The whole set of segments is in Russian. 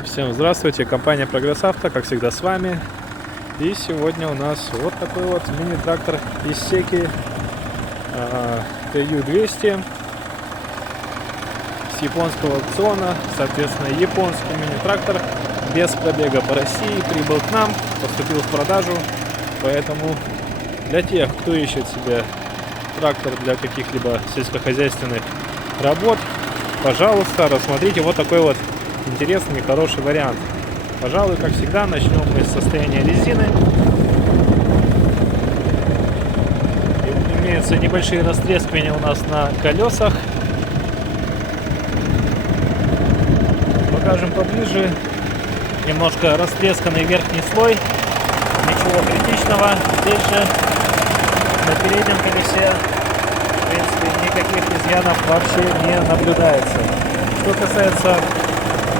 Всем здравствуйте, компания Прогресс Авто, как всегда с вами. И сегодня у нас вот такой вот мини-трактор Исеки TU200 с японского аукциона. Соответственно, японский мини-трактор без пробега по России прибыл к нам, поступил в продажу. Поэтому для тех, кто ищет себе трактор для каких-либо сельскохозяйственных работ, пожалуйста, рассмотрите вот такой вот интересный и хороший вариант. Пожалуй, как всегда, начнем мы с состояния резины. Имеются небольшие растрескивания у нас на колесах. Покажем поближе. Немножко растресканный верхний слой. Ничего критичного. Здесь же на переднем колесе, в принципе, никаких изъянов вообще не наблюдается. Что касается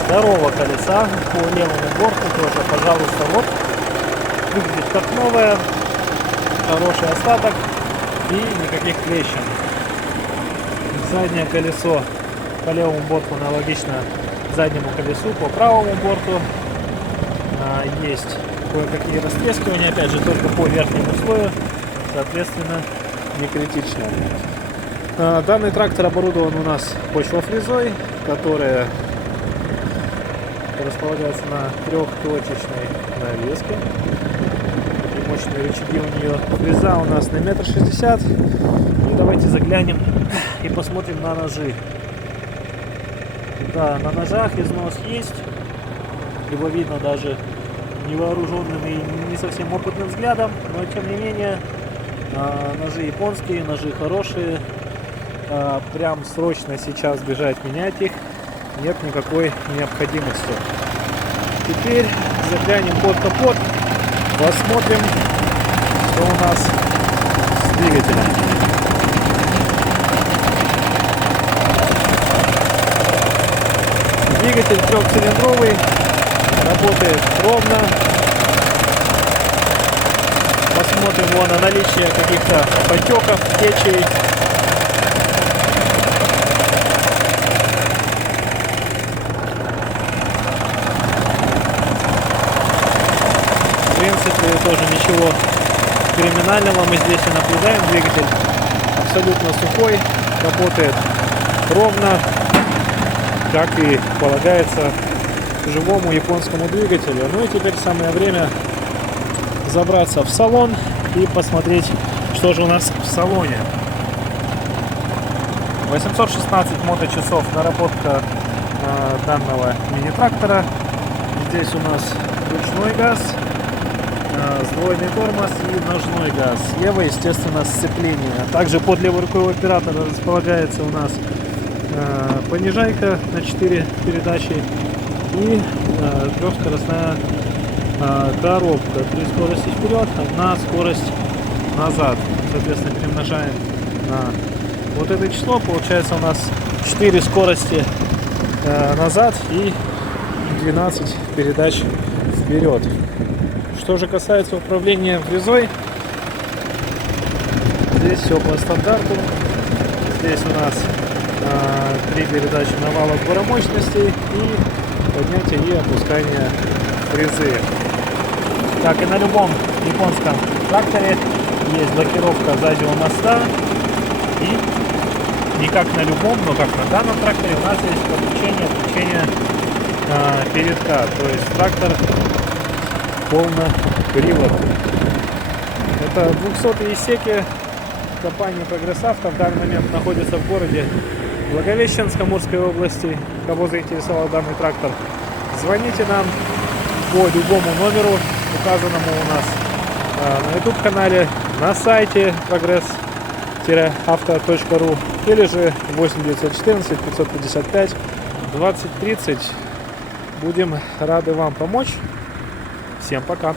второго колеса по левому борту, тоже, пожалуйста, вот выглядит как новое, хороший остаток и никаких трещин. Заднее колесо по левому борту аналогично заднему колесу по правому борту. Есть кое-какие растрескивания, опять же, только по верхнему слою, соответственно, не критично. Данный трактор оборудован у нас почвофрезой, которая располагается на трехточечной навеске. И мощные рычаги у нее. Фреза у нас на 1,60 м. И давайте заглянем и посмотрим на ножи. Да, на ножах износ есть. Его видно даже невооруженным и не совсем опытным взглядом. Но тем не менее, ножи японские, ножи хорошие. Прям срочно сейчас бежать менять их нет никакой необходимости. Теперь заглянем под капот, посмотрим, что у нас с двигателем. Двигатель трехцилиндровый, работает ровно. Посмотрим вон на наличие каких-то потеков, течей. В принципе, тоже ничего криминального мы здесь не наблюдаем. Двигатель абсолютно сухой, работает ровно, как и полагается живому японскому двигателю. Ну и теперь самое время забраться в салон и посмотреть, что же у нас в салоне. 816 моточасов наработка данного мини-трактора. Здесь у нас ручной газ, сдвоенный тормоз и ножной газ. Слева, естественно, сцепление. Также под левой рукой у оператора располагается у нас понижайка на 4 передачи и трехскоростная коробка. 3 скорости вперед, 1 скорость назад. Соответственно, перемножаем на вот это число. Получается у нас 4 скорости назад и 12 передач вперед. Что же касается управления фрезой, здесь все по стандарту. Здесь у нас 3 передачи навала отбора мощностей и поднятие и опускание фрезы. Как и на любом японском тракторе, есть блокировка заднего моста. И не как на любом, но как на данном тракторе у нас есть подключение передка. То есть трактор полноприводный. Это 200-й Исеки компании Прогресс Авто. В данный момент находится в городе Благовещенск Амурской области. Кого заинтересовал данный трактор, звоните нам по любому номеру, указанному у нас на YouTube канале, на сайте progress-auto.ru или же 8914 555 2030. Будем рады вам помочь. Всем пока!